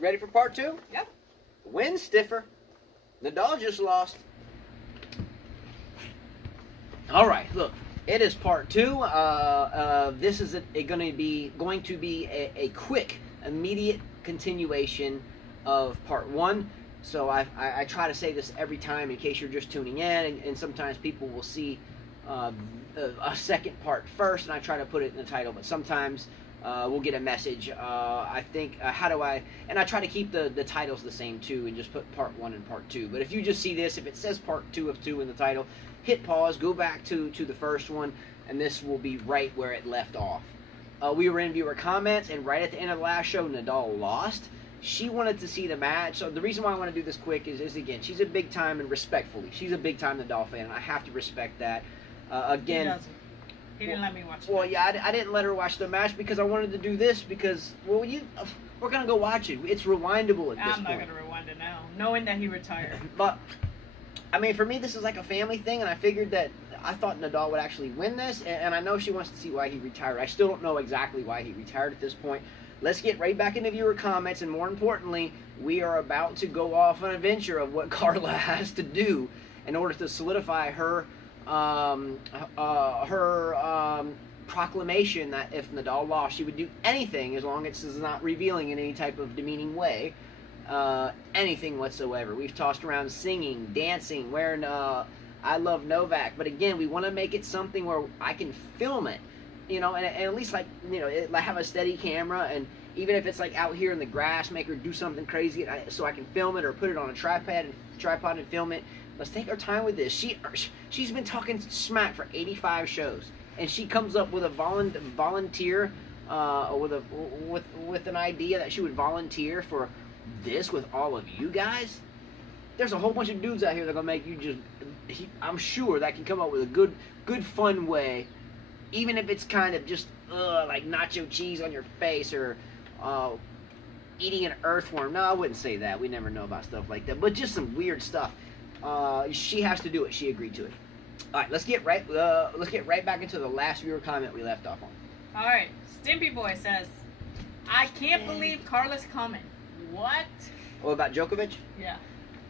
Ready for part two? Yep. Win stiffer. Nadal just lost. All right, look. It is part two. This is going to be a quick, immediate continuation of part one. So I try to say this every time in case you're just tuning in, and sometimes people will see a second part first, and I try to put it in the title. But sometimes we'll get a message. I think and I try to keep the titles the same too, and just put part one and part two. But if you just see this, if it says part two of two in the title, hit pause, go back to the first one, and this will be right where it left off. We were in viewer comments, and right at the end of the last show, Nadal lost. She wanted to see the match. So the reason why I want to do this quick is again, she's a big time, and respectfully, she's a big time Nadal fan, and I have to respect that. Again, he doesn't. He didn't let me watch it. Well, yeah, I didn't let her watch the match because I wanted to do this because, well, we're gonna go watch it. It's rewindable at this point. I'm not gonna rewind it now, knowing that he retired. But I mean, for me, this is like a family thing, and I figured that I thought Nadal would actually win this, and I know she wants to see why he retired. I still don't know exactly why he retired at this point. Let's get right back into viewer comments, and more importantly, we are about to go off on an adventure of what Carla has to do in order to solidify her proclamation that if Nadal lost, she would do anything as long as it's not revealing in any type of demeaning way, anything whatsoever. We've tossed around singing, dancing, wearing I Love Novak, but again, we want to make it something where I can film it. You know, and at least, like, you know, have a steady camera, and even if it's like out here in the grass, make her do something crazy so I can film it, or put it on a tripod and film it. Let's take our time with this. She's been talking smack for 85 shows, and she comes up with a volunteer with an idea that she would volunteer for this with all of you guys. There's a whole bunch of dudes out here that are gonna make you just. I'm sure that can come up with a good fun way. Even if it's kind of just like nacho cheese on your face, or eating an earthworm. No, I wouldn't say that. We never know about stuff like that. But just some weird stuff. She has to do it. She agreed to it. All right, let's get right back into the last viewer comment we left off on. All right, Stimpy Boy says, "I can't believe Carla's comment." What? Oh, about Djokovic? Yeah.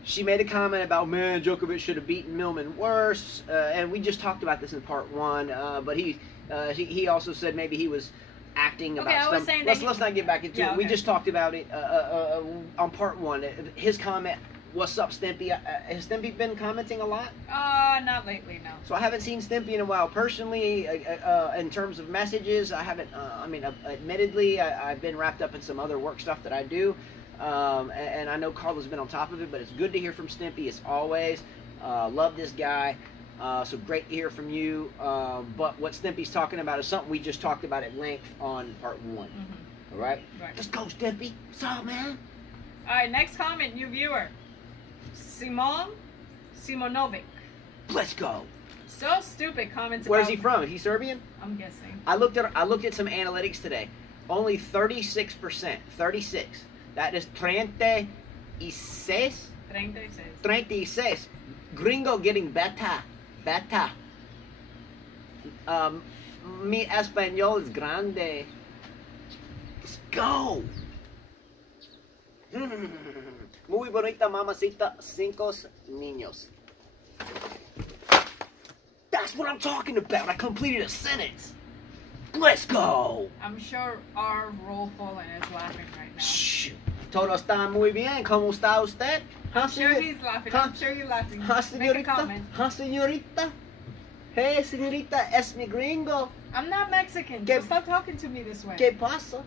She made a comment about, man, Djokovic should have beaten Millman worse, and we just talked about this in part one. But he also said maybe he was acting about stuff. Let's not get back into it. Okay. We just talked about it on part one. His comment, "What's up, Stimpy?" Has Stimpy been commenting a lot? Not lately, no. So I haven't seen Stimpy in a while. Personally, in terms of messages, I haven't. I mean, admittedly, I've been wrapped up in some other work stuff that I do. And I know Carla's been on top of it, but it's good to hear from Stimpy as always. Love this guy. So great to hear from you. But what Stimpy's talking about is something we just talked about at length on part one. Mm-hmm. All right? Let's go, Stimpy. What's up, man? All right, next comment, new viewer. Simonovic. Let's go. So stupid comments. Where's he from? Is he Serbian? I'm guessing. I looked at some analytics today. Only 36%. 36. That is 36. 36. 36. Gringo getting better. Better. Mi español es grande. Let's go. Muy bonita mamacita. 5 niños. That's what I'm talking about. I completed a sentence. Let's go. I'm sure our role fallen is laughing right now. Shh. Todo está muy bien. ¿Cómo está usted? I'm sure he's laughing. I'm sure you're laughing. Make a comment. Señorita. Hey, señorita, es mi gringo. I'm not Mexican, so stop talking to me this way. ¿Qué pasa?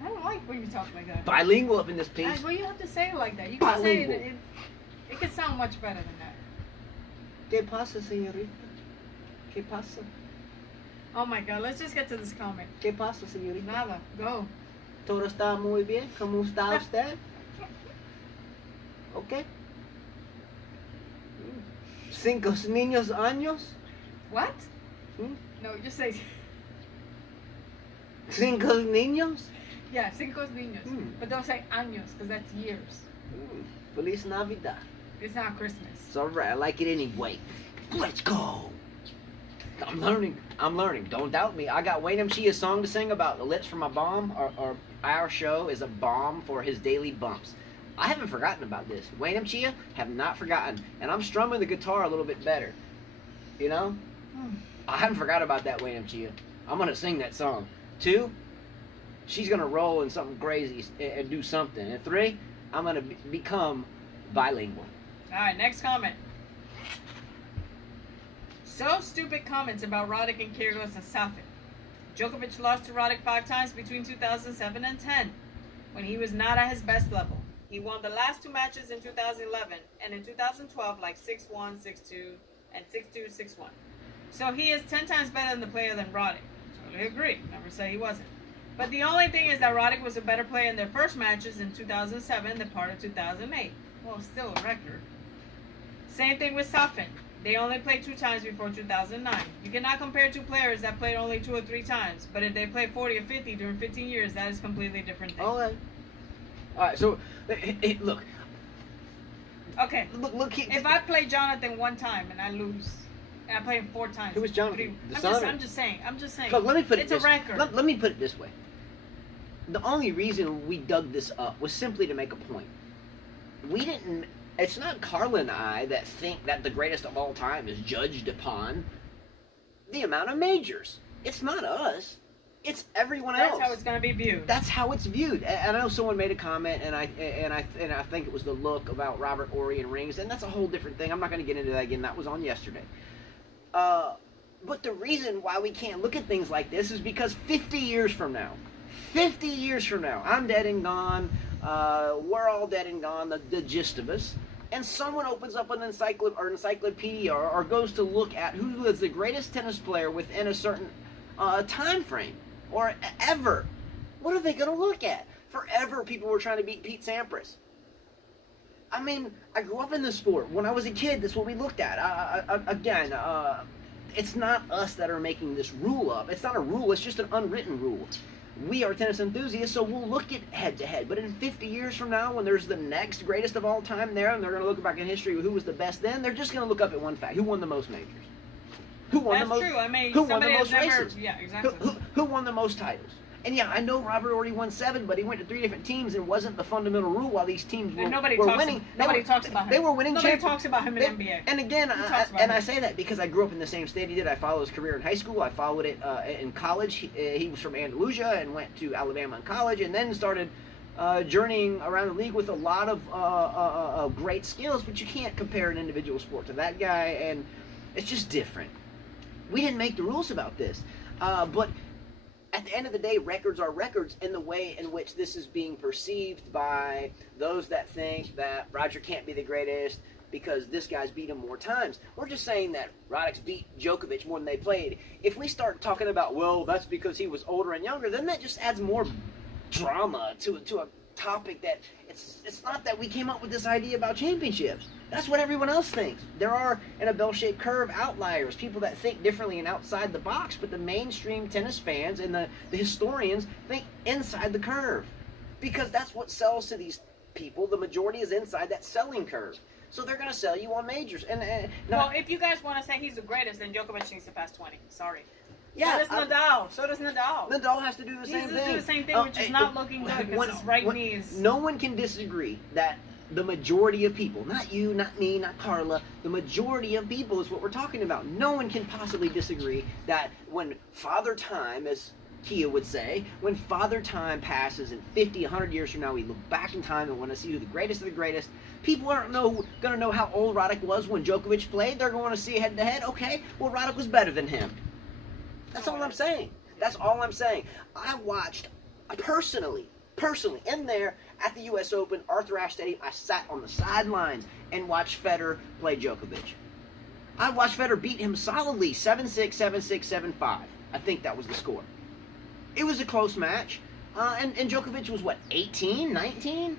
I don't like when you talk like that. Bilingual up in this piece. Well, you have to say it like that. You can say it. It could sound much better than that. ¿Qué pasa, señorita? ¿Qué pasa? Oh my God, let's just get to this comment. ¿Qué pasa, señorita? Nada, go. Todo está muy bien. ¿Cómo está usted? Okay. 5 niños años. What? No, just say 5 niños. Yeah, 5 niños. But don't say años, because that's years. Feliz Navidad. It's not Christmas. It's alright, I like it anyway. Let's go. I'm learning. I'm learning. Don't doubt me. I got Wayne Chia's song to sing about the lips from my bomb, or our show is a bomb for his daily bumps. I haven't forgotten about this. Wayne Chia, have not forgotten. And I'm strumming the guitar a little bit better. You know? I haven't forgot about that, Wayne Chia. I'm going to sing that song. 2, she's going to roll in something crazy and do something. And 3, I'm going to become bilingual. All right, next comment. So stupid comments about Roddick and Kyrgios and Safin. Djokovic lost to Roddick 5 times between 2007 and 10 when he was not at his best level. He won the last 2 matches in 2011 and in 2012 like 6-1, 6-2, and 6-2, 6-1. So he is 10 times better than the player than Roddick. Totally agree. Never say he wasn't. But the only thing is that Roddick was a better player in their first matches in 2007 than part of 2008. Well, still a record. Same thing with Safin. They only played 2 times before 2009. You cannot compare 2 players that played only 2 or 3 times. But if they played 40 or 50 during 15 years, that is a completely different thing. All right, so, look. Okay. Look. If I play Jonathan 1 time and I lose, and I play him 4 times. Who was Jonathan? I'm just saying. Look, let me put it's a record. Let me put it this way. The only reason we dug this up was simply to make a point. It's not Carla and I that think that the greatest of all time is judged upon the amount of majors. It's not us. It's everyone else. That's how it's going to be viewed. That's how it's viewed. And I know someone made a comment, and I think it was the look about Robert Horry and rings, and that's a whole different thing. I'm not going to get into that again. That was on yesterday. But the reason why we can't look at things like this is because 50 years from now, I'm dead and gone. We're all dead and gone, the gist of us. And someone opens up an encyclopedia or goes to look at who is the greatest tennis player within a certain time frame or ever. What are they going to look at? Forever, people were trying to beat Pete Sampras. I mean, I grew up in this sport. When I was a kid, that's what we looked at. It's not us that are making this rule up. It's not a rule. It's just an unwritten rule. We are tennis enthusiasts, so we'll look at head-to-head. But in 50 years from now, when there's the next greatest of all time there, and they're going to look back in history who was the best then, they're just going to look up at one fact. Who won the most majors? Who won the most? That's true. I mean, who won the most races? Yeah, exactly. Who won the most titles? And yeah, I know Robert already won 7, but he went to 3 different teams and wasn't the fundamental rule while these teams were winning. Nobody talks about him. They were winning. Nobody talks about him in NBA. And again, I say that because I grew up in the same state he did. I followed his career in high school. I followed it in college. He was from Andalusia and went to Alabama in college, and then started journeying around the league with a lot of great skills. But you can't compare an individual sport to that guy, and it's just different. We didn't make the rules about this, but at the end of the day, records are records, and the way in which this is being perceived by those that think that Roger can't be the greatest because this guy's beat him more times. We're just saying that Roddick's beat Djokovic more than they played. If we start talking about, well, that's because he was older and younger, then that just adds more drama to a topic that it's not that we came up with this idea about championships. That's what everyone else thinks. There are, in a bell-shaped curve, outliers, people that think differently and outside the box, but the mainstream tennis fans and the historians think inside the curve because that's what sells to these people. The majority is inside that selling curve. So they're going to sell you on majors. Well, if you guys want to say he's the greatest, then Djokovic needs to pass 20. Sorry. Yeah, So does Nadal. Nadal has to do the same thing. He has to do the same thing, which is not looking good because his right knee is... No one can disagree that the majority of people, not you, not me, not Carla, the majority of people is what we're talking about. No one can possibly disagree that when Father Time, as Kia would say, when Father Time passes in 50, 100 years from now, we look back in time and want to see who the greatest of the greatest. People aren't going to know how old Roddick was when Djokovic played. They're going to see head-to-head. Okay, well, Roddick was better than him. That's all I'm saying. That's all I'm saying. I watched, personally, in there at the U.S. Open, Arthur Ashe Stadium, I sat on the sidelines and watched Federer play Djokovic. I watched Federer beat him solidly, 7-6, 7-6, 7-5. I think that was the score. It was a close match. And Djokovic was, what, 18, 19?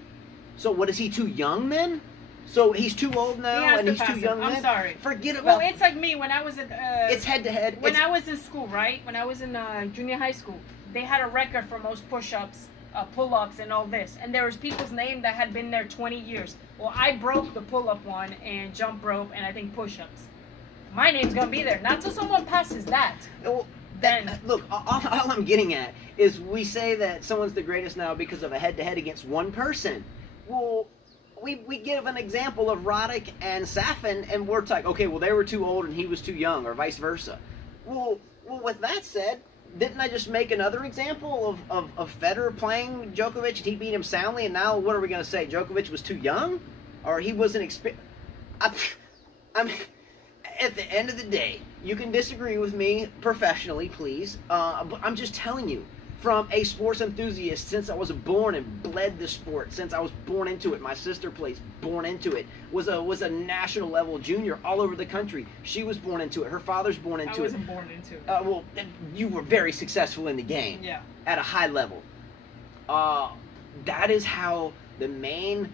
So what, is he too young then? So he's too old now and he's too young then? I'm sorry. Forget about... Well, it's like me when I was at... it's head-to-head. When I was in school, right? When I was in junior high school, they had a record for most push-ups, pull-ups, and all this. And there was people's name that had been there 20 years. Well, I broke the pull-up one and jump rope and I think push-ups. my name's gonna be there. Not till someone passes that. Well, Then look, all I'm getting at is we say that someone's the greatest now because of a head-to-head against one person. Well, we give an example of Roddick and Safin, and we're like, okay, well, they were too old and he was too young, or vice versa. Well, with that said, didn't I just make another example of Federer playing Djokovic and he beat him soundly, and now what are we going to say? Djokovic was too young? Or he wasn't experienced? I mean, at the end of the day, you can disagree with me professionally, please, but I'm just telling you, from a sports enthusiast since I was born and bled the sport, since I was born into it. My sister plays, born into it, was a national level junior all over the country. She was born into it. Her father's born into it. I wasn't born into it. Well, you were very successful in the game. Yeah. At a high level. That is how the main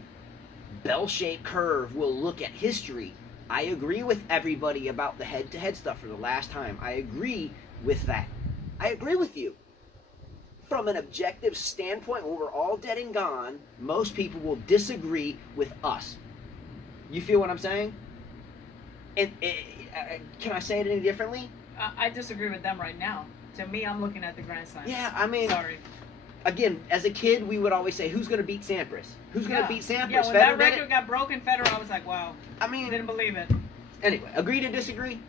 bell-shaped curve will look at history. I agree with everybody about the head-to-head stuff for the last time. I agree with that. I agree with you. From an objective standpoint, when we're all dead and gone, most people will disagree with us. You feel what I'm saying? And can I say it any differently? I disagree with them right now. To me, I'm looking at the Grand Slams. Yeah, I mean, sorry. Again, as a kid, we would always say, "Who's going to beat Sampras? Who's going to beat Sampras?" Yeah, when that record got broken, Federer, I was like, "Wow." I mean, didn't believe it. Anyway, agree to disagree.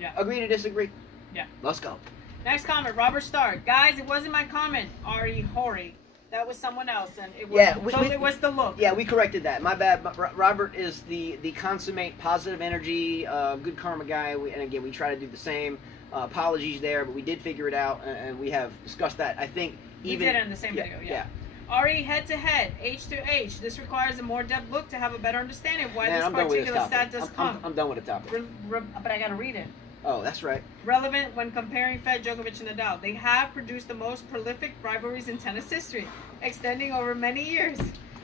Yeah. Agree to disagree. Yeah. Let's go. Next comment, Robert Starr. Guys, it wasn't my comment, Ari Hori. That was someone else, and it was, it was the look. Yeah, we corrected that. My bad. Robert is the consummate positive energy, good karma guy. And again, we try to do the same. Apologies there, but we did figure it out, and we have discussed that. I think even... We did it in the same video, yeah. Ari, head-to-head, H-to-H. This requires a more depth look to have a better understanding of why this particular stat does come. I'm done with the topic. But I got to read it. Oh, that's right. Relevant when comparing Fed, Djokovic, and Nadal. They have produced the most prolific rivalries in tennis history, extending over many years.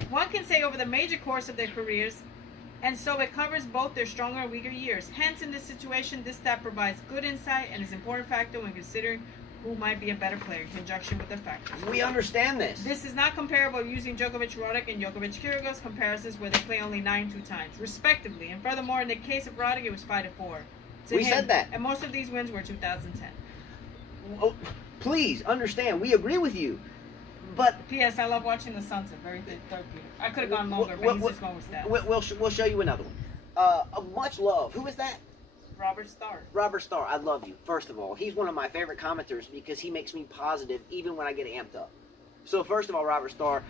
One can say over the major course of their careers, and so it covers both their stronger and weaker years. Hence, in this situation, this stat provides good insight and is an important factor when considering who might be a better player in conjunction with the factors. We understand this. This is not comparable using Djokovic, Roddick, and Djokovic, Kyrgios comparisons where they play only 9-2 times, respectively. And furthermore, in the case of Roddick, it was 5-4. We said that. And most of these wins were 2010. Well, please understand, we agree with you. But P.S. I love watching the sunset. Very therapeutic. I could have gone longer, but he's just going with stats. We'll show you another one. Much love. Who is that? Robert Starr. Robert Starr, I love you. First of all, he's one of my favorite commenters because he makes me positive even when I get amped up. So first of all, Robert Starr,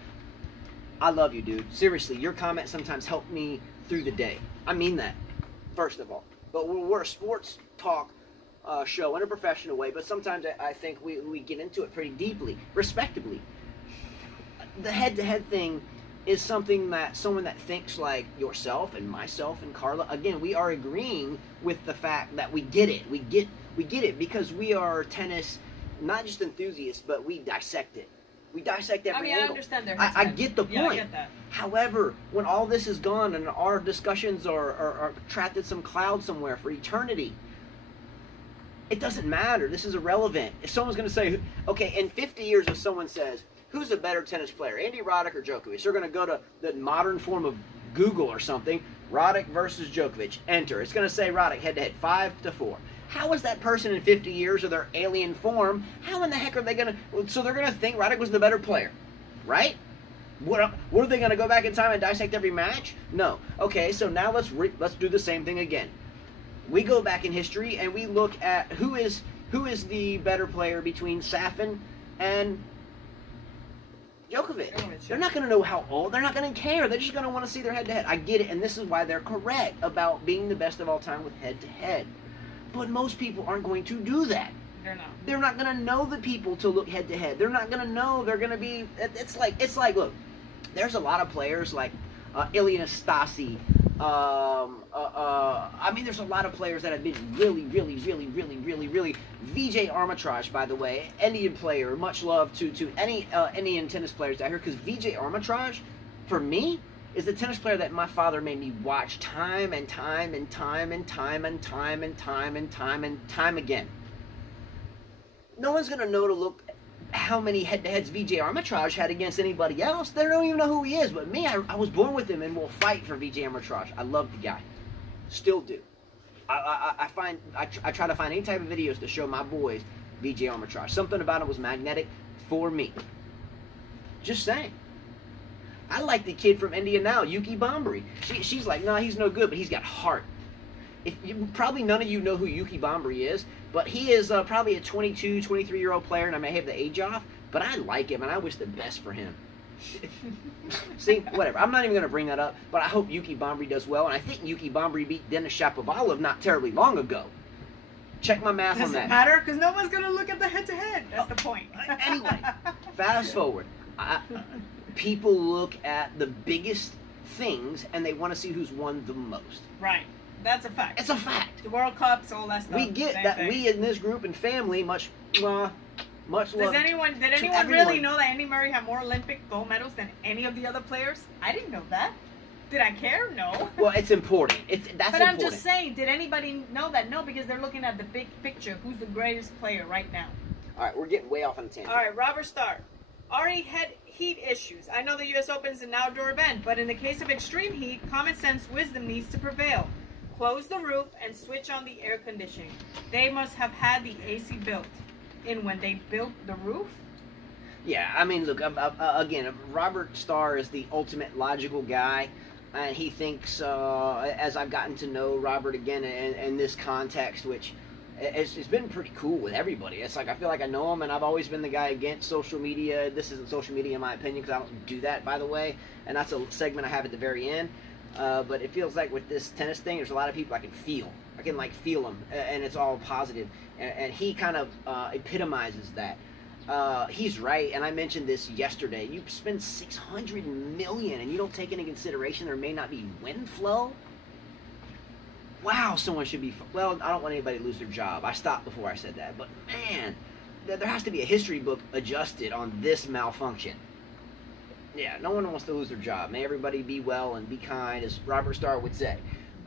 I love you, dude. Seriously, your comments sometimes help me through the day. I mean that, first of all. But we're a sports talk show in a professional way, but sometimes I think we get into it pretty deeply, respectably. The head-to-head thing is something that someone that thinks like yourself and myself and Carla, again, we are agreeing with the fact that we get it. We get it because we are tennis, not just enthusiasts, but we dissect it. We dissect every angle. I understand their I get the point. Yeah, I get that. However, when all this is gone and our discussions are trapped in some cloud somewhere for eternity, it doesn't matter. This is irrelevant. If someone's going to say, okay, in 50 years if someone says, who's a better tennis player, Andy Roddick or Djokovic? They're going to go to the modern form of Google or something, Roddick versus Djokovic, enter. It's going to say Roddick head-to-head, 5-4. How is that person in 50 years of their alien form, how in the heck are they going to... So they're going to think Roddick was the better player, right? What are they going to go back in time and dissect every match? No. Okay, so now let's do the same thing again. We go back in history and we look at who is the better player between Safin and Djokovic. They're not going to know how old. They're not going to care. They're just going to want to see their head-to-head. I get it, and this is why they're correct about being the best of all time with head-to-head. But most people aren't going to do that. They're not. They're not going to know the people to look head-to-head. They're not going to know. They're going to be... It's like, look, there's a lot of players like Ilyana Stasi. I mean, there's a lot of players that have been really VJ Armitage, by the way, Indian player. Much love to any Indian tennis players out here, because VJ Armitage, for me, is the tennis player that my father made me watch time and time again. No one's gonna know to look how many head-to-heads VJ Armitage had against anybody else. They don't even know who he is. But me, I was born with him and will fight for VJ Armitage. I love the guy. Still do. I try to find any type of videos to show my boys VJ arbitrage. Something about it was magnetic for me. Just saying. I like the kid from India now, Yuki Bombari. She's like, no, he's no good, but he's got heart. Probably none of you know who Yuki Bombari is, but he is probably a 22, 23-year-old player, and I may have the age off, but I like him, and I wish the best for him. See, whatever. I'm not even going to bring that up, but I hope Yuki Bombari does well, and I think Yuki Bombari beat Denis Shapovalov not terribly long ago. Check my math on that. Doesn't matter, because no one's going to look at the head-to-head. That's the point. Anyway, fast forward. People look at the biggest things, and they want to see who's won the most. Right. That's a fact. It's a fact. The World Cups, all that stuff. We get that thing. We in this group and family much love. Did anyone really know that Andy Murray had more Olympic gold medals than any of the other players? I didn't know that. Did I care? No. Well, it's important. That's important. I'm just saying, did anybody know that? No, because they're looking at the big picture. Who's the greatest player right now? All right, we're getting way off on the tangent. All right, Robert Starr. Already had heat issues. I know the U.S. Open is an outdoor event, but in the case of extreme heat, common sense wisdom needs to prevail. Close the roof and switch on the air conditioning. They must have had the AC built in when they built the roof. Yeah, I mean, look, again, Robert Starr is the ultimate logical guy, and he thinks, as I've gotten to know Robert again in this context, which it's been pretty cool with everybody. It's like I feel like I know him, and I've always been the guy against social media. This isn't social media in my opinion, because I don't do that, by the way, and that's a segment I have at the very end. But it feels like with this tennis thing, there's a lot of people I can feel. I can like feel them, and it's all positive. And he kind of epitomizes that. He's right, and I mentioned this yesterday. You spend $600 million, and you don't take into consideration there may not be wind flow. Wow, someone should be. Well, I don't want anybody to lose their job. I stopped before I said that, but man, there has to be a history book adjusted on this malfunction. Yeah, no one wants to lose their job. May everybody be well and be kind, as Robert Starr would say.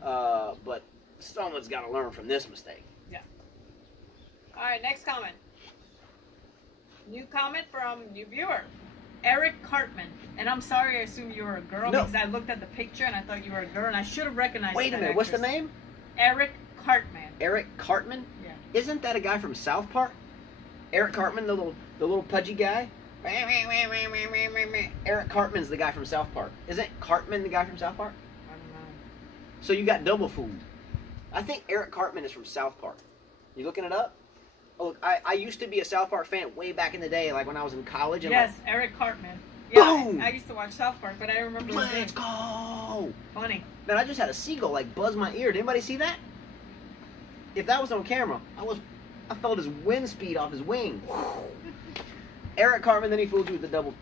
But someone's got to learn from this mistake. Yeah. All right, next comment. New comment from new viewer, Eric Cartman. And I'm sorry, I assumed you were a girl because I looked at the picture and I thought you were a girl, and I should have recognized. Wait a minute, what's the name? Eric Cartman. Eric Cartman? Yeah. Isn't that a guy from South Park? Eric Cartman, the little pudgy guy. Eric Cartman's the guy from South Park. Isn't Cartman the guy from South Park? I don't know. So you got double fooled. I think Eric Cartman is from South Park. You looking it up? Oh, look, I used to be a South Park fan way back in the day, like when I was in college. And yes, Eric Cartman. Yeah, boom! I used to watch South Park, but I don't remember. Let's go! Funny. Man, I just had a seagull like buzz my ear. Did anybody see that? If that was on camera, I felt his wind speed off his wing. Eric Cartman, then he fooled you with the double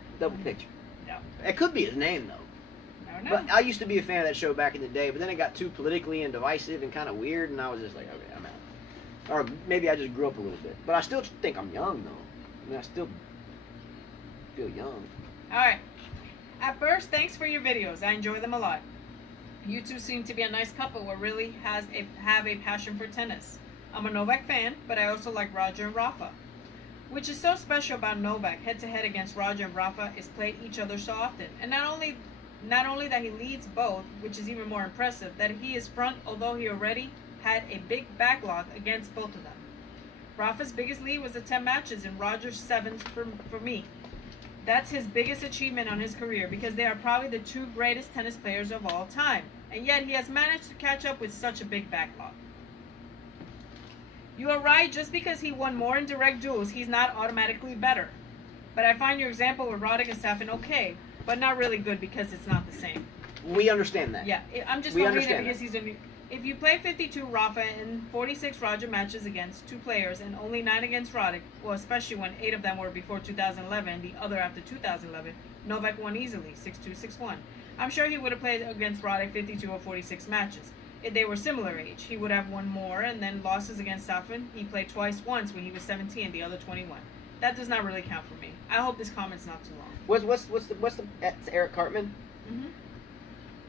picture. No. It could be his name, though. No. But I used to be a fan of that show back in the day, but then it got too politically and divisive and kind of weird, and I was just like, okay, I'm out. Or maybe I just grew up a little bit. But I still think I'm young, though. I mean, I still feel young. All right. At first, thanks for your videos. I enjoy them a lot. You two seem to be a nice couple who really have a passion for tennis. I'm a Novak fan, but I also like Roger and Rafa. Which is so special about Novak, head-to-head against Roger and Rafa, is played each other so often. And not only that he leads both, which is even more impressive, that he is front, although he already had a big backlog against both of them. Rafa's biggest lead was the 10 matches and Roger's 7 for me. That's his biggest achievement on his career because they are probably the two greatest tennis players of all time. And yet he has managed to catch up with such a big backlog. You are right, just because he won more in direct duels, he's not automatically better. But I find your example with Roddick and Safin okay, but not really good because it's not the same. We understand that. Yeah, I'm just not reading it because he's a... If you play 52 Rafa and 46 Roger matches against two players and only 9 against Roddick, well, especially when 8 of them were before 2011, the other after 2011, Novak won easily, 6-2, 6-1. I'm sure he would have played against Roddick 52 or 46 matches. If they were similar age, he would have won more, and then losses against Safin, he played once when he was 17, the other 21. That does not really count for me. I hope this comment's not too long. What's the that's Eric Cartman? Mm-hmm.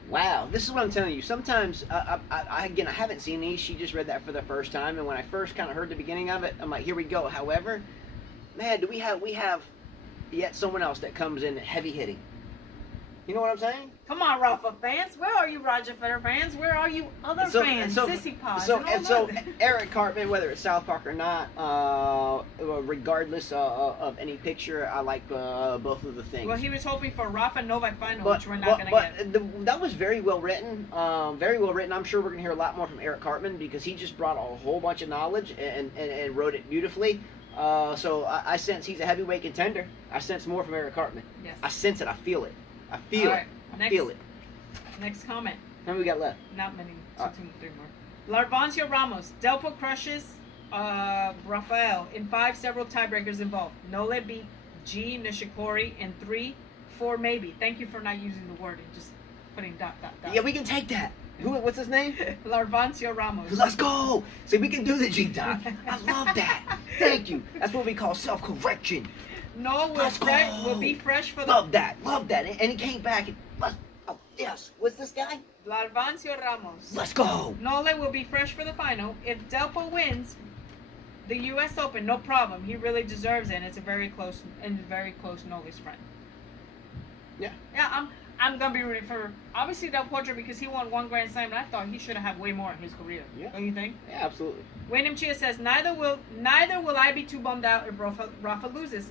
Wow, this is what I'm telling you. Sometimes, I haven't seen these. She just read that for the first time, and when I first kind of heard the beginning of it, I'm like, here we go. However, man, we have yet someone else that comes in heavy hitting. You know what I'm saying? Come on, Rafa fans. Where are you, Roger Federer fans? Where are you, other fans? Sissy Pods. So Eric Cartman, whether it's South Park or not, regardless of any picture, I like both of the things. Well, he was hoping for Rafa Novak final, which we're not going to get. That was very well written. Very well written. I'm sure we're going to hear a lot more from Eric Cartman because he just brought a whole bunch of knowledge and wrote it beautifully. So I sense he's a heavyweight contender. I sense more from Eric Cartman. Yes. I sense it. I feel it. I feel it. I feel it. Next comment. How many we got left? Not many. Three more. Larvancio Ramos. Delpo crushes Rafael in 5, several tiebreakers involved. Nole beat G. Nishikori in 3, 4 maybe. Thank you for not using the word and just putting ... Yeah, we can take that. What's his name? Larvancio Ramos. Let's go. See, we can do the G-Dot. I love that. Thank you. That's what we call self-correction. No, will be fresh for the... Love that. Love that. And he came back and... Oh, yes. What's this guy? Larvancio Ramos. Let's go. Nole will be fresh for the final. If Delpo wins the U.S. Open, no problem. He really deserves it. And it's a very close Nole's friend. Yeah. Yeah, I'm going to be rooting for, obviously, Del Potro because he won 1 Grand Slam, and I thought he should have had way more in his career. Yeah. Don't you think? Yeah, absolutely. William Chia says, neither will I be too bummed out if Rafa loses.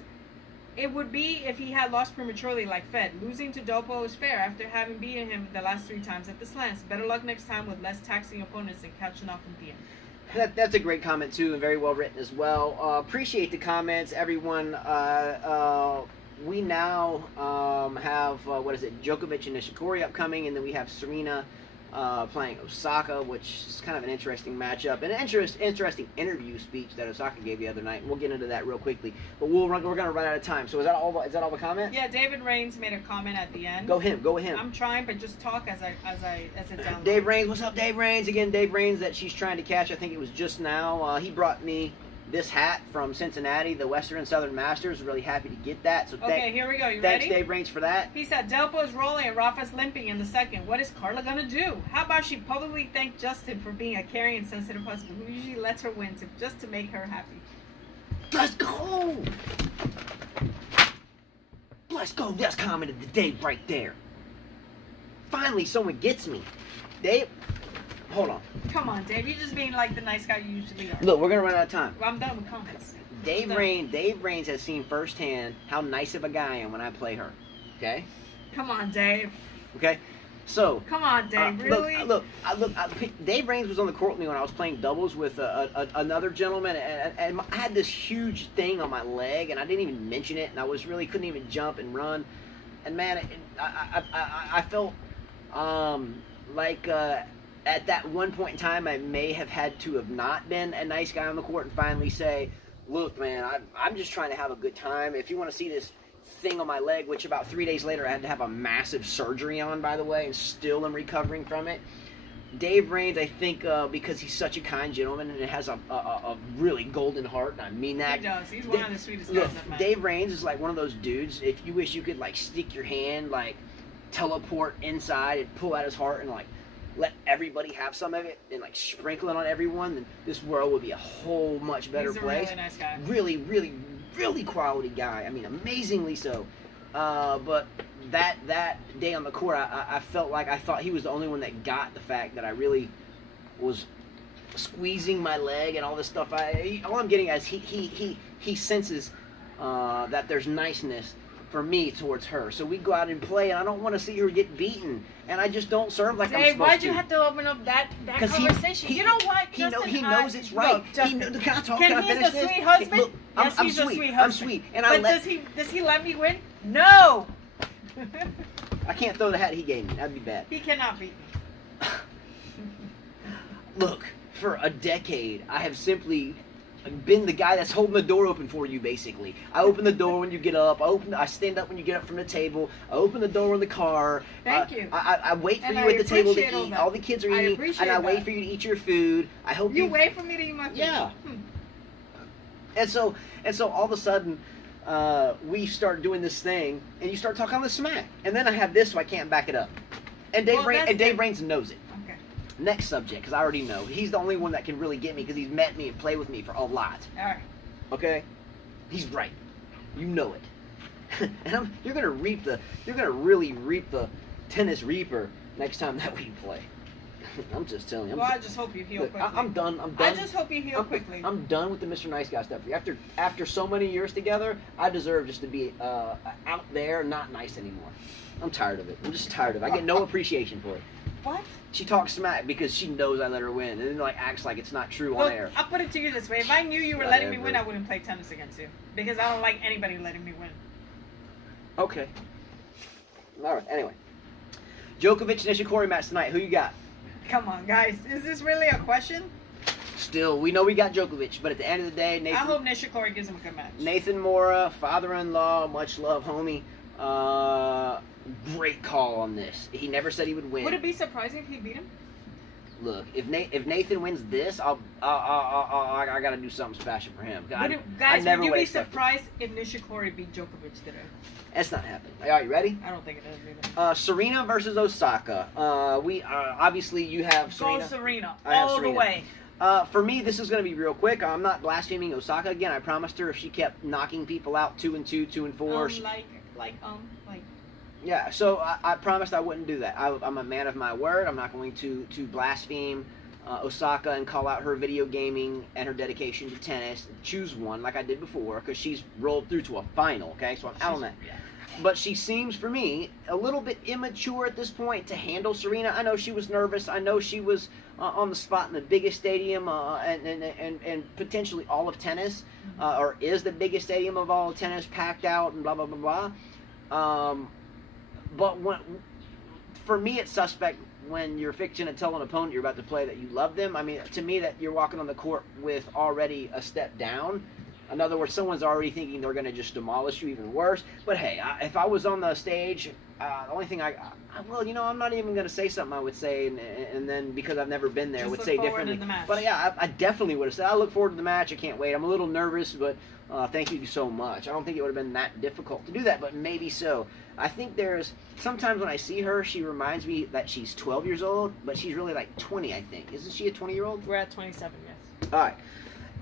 It would be if he had lost prematurely like Fed. Losing to Delpo is fair after having beaten him the last 3 times at the slams. Better luck next time with less taxing opponents and catching up in the end. That's a great comment, too, and very well written as well. Appreciate the comments, everyone. We now have, Djokovic and Nishikori upcoming, and then we have Serena playing Osaka, which is kind of an interesting matchup, and an interesting interview speech that Osaka gave the other night. And we'll get into that real quickly, but we're going to run out of time. So is that all the comments? Yeah, David Raines made a comment at the end. Go him. I'm trying, but just talk as it downloads. Dave Raines, what's up, Dave Raines? Again, Dave Raines that she's trying to catch. I think it was just now. He brought me this hat from Cincinnati, the Western and Southern Masters. Really happy to get that. So okay, here we go. You thanks, ready? Dave Raines, for that. He said, Delpo's rolling and Rafa's limping in the second. What is Carla going to do? How about she publicly thank Justin for being a caring and sensitive husband who usually lets her win just to make her happy? Let's go! Let's go. That's comment of the day right there. Finally, someone gets me. Dave, hold on. Come on, Dave. You're just being like the nice guy you usually are. Look, we're going to run out of time. Well, I'm done with comments. Dave Raines has seen firsthand how nice of a guy I am when I play her. Okay? Come on, Dave. Okay? So... Come on, Dave. Really? Look, Dave Raines was on the court with me when I was playing doubles with another gentleman, and I had this huge thing on my leg, and I didn't even mention it, and I couldn't even jump and run. And, man, I felt like... at that one point in time, I may have had to have not been a nice guy on the court and finally say, look, man, I'm just trying to have a good time. If you want to see this thing on my leg, which about 3 days later I had to have a massive surgery on, by the way, and still am recovering from it. Dave Raines, I think, because he's such a kind gentleman and has a really golden heart, and I mean that. He does. He's one of the sweetest guys I've met. Dave Raines is like one of those dudes, if you wish you could, like, stick your hand, like, teleport inside and pull out his heart and, like, let everybody have some of it and like sprinkle it on everyone, then this world would be a whole much better place. He's a really nice guy. Really, really, really quality guy. I mean, amazingly so. But that day on the court, I felt like I thought he was the only one that got the fact that I really was squeezing my leg and all this stuff. All I'm getting at is he senses that there's niceness for me towards her. So we go out and play, and I don't want to see her get beaten. And I just don't serve like I'm supposed to. Dave, why'd you have to open up that conversation? You know what, Justin? He knows it's right. Look, Justin, can I talk? Can I finish this? Sweet husband? Look, yes, I'm he's sweet. A sweet husband. I'm sweet. And but does he let me win? No! I can't throw the hat he gave me. That'd be bad. He cannot beat me. Look, for a decade, I have simply been the guy that's holding the door open for you, basically. I open the door when you get up. I stand up when you get up from the table. I open the door in the car. Thank you. I wait for you at the table to eat. All the kids are eating, and I wait for you to eat your food. I hope you wait for me to eat my food. Yeah. And so all of a sudden, we start doing this thing, and you start talking on the smack. And then I have this, so I can't back it up. And Dave Raines knows it. Next subject, because I already know. He's the only one that can really get me because he's met me and played with me for a lot. All right. Okay? He's right. You know it. And you're gonna really reap the tennis reaper next time that we play. I'm just telling you. Well, I just hope you heal quickly. I'm done. I just hope you heal quickly. I'm done with the Mr. Nice Guy stuff. After so many years together, I deserve just to be out there, not nice anymore. I'm tired of it. I'm just tired of it. I get no appreciation for it. What? She talks smack because she knows I let her win, and then like acts like it's not true on air. I'll put it to you this way: if I knew you were letting me win, I wouldn't play tennis against you because I don't like anybody letting me win. Okay. All right. Anyway, Djokovic Nishikori match tonight. Who you got? Come on, guys. Is this really a question? Still, we know we got Djokovic, but at the end of the day, Nathan. I hope Nishikori gives him a good match. Nathan Mora, father-in-law, much love, homie. Great call on this. He never said he would win. Would it be surprising if he beat him? Look, if Nathan wins this, I gotta do something special for him. Guys, would you be surprised if Nishikori beat Djokovic today? That's not happening. Are you ready? I don't think it is either. Serena versus Osaka. Obviously you have Serena. Go Serena. I have all Serena. the way. For me, this is going to be real quick. I'm not blaspheming Osaka again. I promised her if she kept knocking people out 2-2, 2-4. Yeah, so I promised I wouldn't do that. I'm a man of my word. I'm not going to blaspheme Osaka and call out her video gaming and her dedication to tennis. Choose one like I did before because she's rolled through to a final, okay? So I'm out on that. Yeah. But she seems, for me, a little bit immature at this point to handle Serena. I know she was nervous. I know she was on the spot in the biggest stadium and potentially all of tennis, or is the biggest stadium of all of tennis, packed out and blah, blah, blah, blah. But for me, it's suspect when you're fixing to tell an opponent you're about to play that you love them. I mean, to me, that you're walking on the court with already a step down. In other words, someone's already thinking they're going to just demolish you even worse. But hey, if I was on the stage, the only thing well, you know, I'm not even going to say something I would say, and then because I've never been there, just would say differently. But yeah, I definitely would have said, I look forward to the match. I can't wait. I'm a little nervous, but thank you so much. I don't think it would have been that difficult to do that, but maybe so. I think sometimes when I see her, she reminds me that she's 12 years old, but she's really like 20, I think. Isn't she a 20-year-old? We're at 27, yes. All right.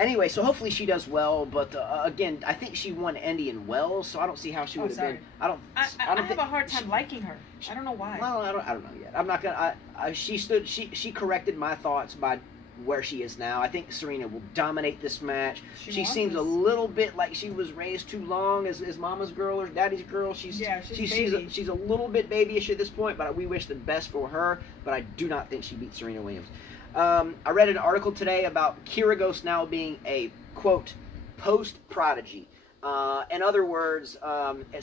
Anyway, so hopefully she does well, but again, I think she won Indian Wells, so I don't see how she would have been. I have a hard time liking her. I don't know why. Well, I don't know yet. I'm not gonna. She corrected my thoughts by where she is now. I think Serena will dominate this match. She seems a little bit like she was raised too long as mama's girl or daddy's girl. She's a little bit babyish at this point, but we wish the best for her. But I do not think she beats Serena Williams. I read an article today about Kyrgios now being a, quote, post-prodigy. In other words,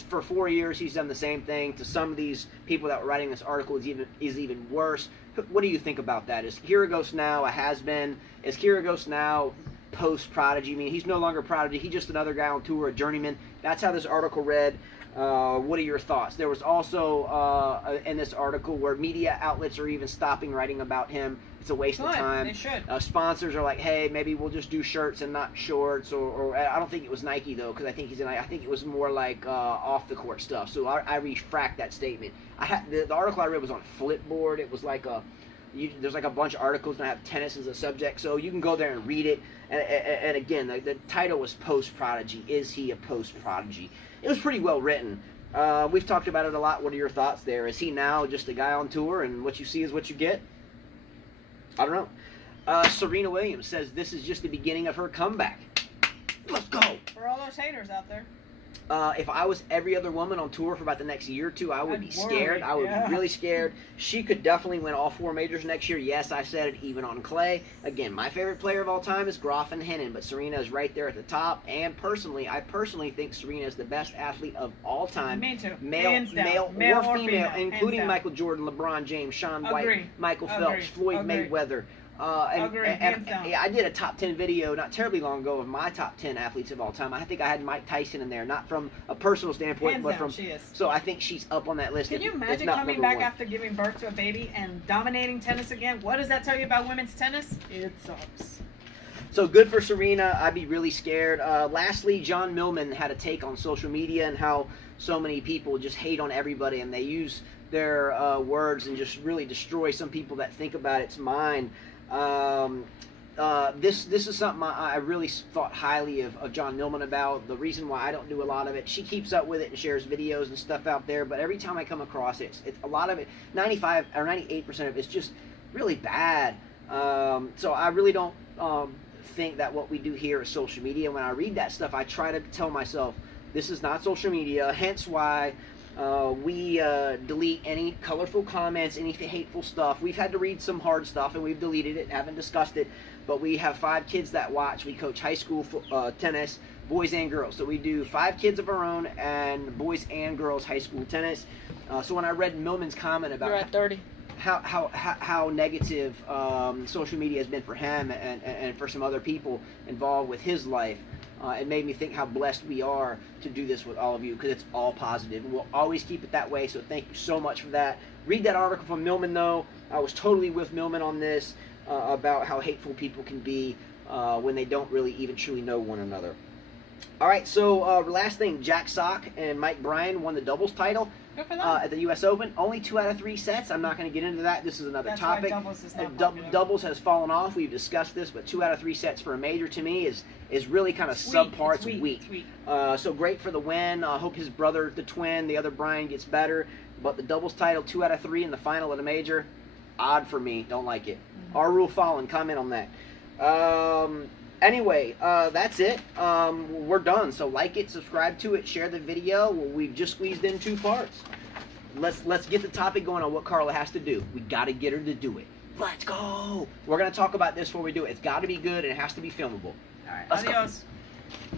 for 4 years he's done the same thing. To some of these people that were writing this article is even worse. What do you think about that? Is Kyrgios now a has-been? Is Kyrgios now post-prodigy? I mean, he's no longer prodigy. He's just another guy on tour, a journeyman. That's how this article read. What are your thoughts? There was also in this article where media outlets are even stopping writing about him. It's a waste of time. They should. Sponsors are like, hey, maybe we'll just do shirts and not shorts. Or I don't think it was Nike though, because I think I think it was more like off the court stuff. So I retract that statement. The article I read was on Flipboard. It was like there's like a bunch of articles and I have tennis as a subject, so you can go there and read it. And again, the title was Post Prodigy. Is he a post prodigy? It was pretty well written. We've talked about it a lot. What are your thoughts there? Is he now just a guy on tour and what you see is what you get? I don't know. Serena Williams says this is just the beginning of her comeback. Let's go. For all those haters out there. If I was every other woman on tour for about the next year or two, I would be scared. I would be really scared. She could definitely win all 4 majors next year. Yes, I said it, even on clay. Again, my favorite player of all time is Graf and Hennen, but Serena is right there at the top. And I personally think Serena is the best athlete of all time. Me too. Male or female, including Michael Jordan, LeBron James, Shaun White, Michael Phelps, Floyd Mayweather. I did a top 10 video not terribly long ago of my top 10 athletes of all time. I think I had Mike Tyson in there, not from a personal standpoint, but from. So I think she's up on that list. Can you imagine coming back after giving birth to a baby and dominating tennis again? What does that tell you about women's tennis? It sucks. So good for Serena. I'd be really scared. Lastly, John Millman had a take on social media and how so many people just hate on everybody and they use their words and just really destroy some people that think about its mind. this is something I really thought highly of John Millman about. The reason why I don't do a lot of it, she keeps up with it and shares videos and stuff out there, but every time I come across it, it's a lot of it, 95 or 98% of it is just really bad. So I really don't think that what we do here is social media. When I read that stuff, I try to tell myself, this is not social media, hence why we delete any colorful comments, any hateful stuff. We've had to read some hard stuff, and we've deleted it, haven't discussed it, but we have 5 kids that watch. We coach high school tennis, boys and girls. So we do 5 kids of our own, and boys and girls high school tennis. So when I read Millman's comment about... You're at 30. How negative social media has been for him and for some other people involved with his life, it made me think how blessed we are to do this with all of you, because it's all positive, and we'll always keep it that way. So thank you so much for that. Read that article from Millman, though. I was totally with Millman on this, about how hateful people can be when they don't really even truly know one another. All right, so last thing, Jack Sock and Mike Bryan won the doubles title at the U.S. Open. Only 2 out of 3 sets. I'm not going to get into that. This is another topic. Doubles has fallen off. We've discussed this, but 2 out of 3 sets for a major to me is really kind of subpar. It's weak. So great for the win. I hope his brother, the twin, the other Bryan, gets better. But the doubles title, 2 out of 3 in the final at a major, odd for me. Don't like it. Our rule Fallen, comment on that. Anyway, that's it. We're done. So like it, subscribe to it, share the video. We've just squeezed in 2 parts. Let's get the topic going on what Carla has to do. We got to get her to do it. Let's go. We're going to talk about this before we do it. It's got to be good and it has to be filmable. All right. Adios. Go.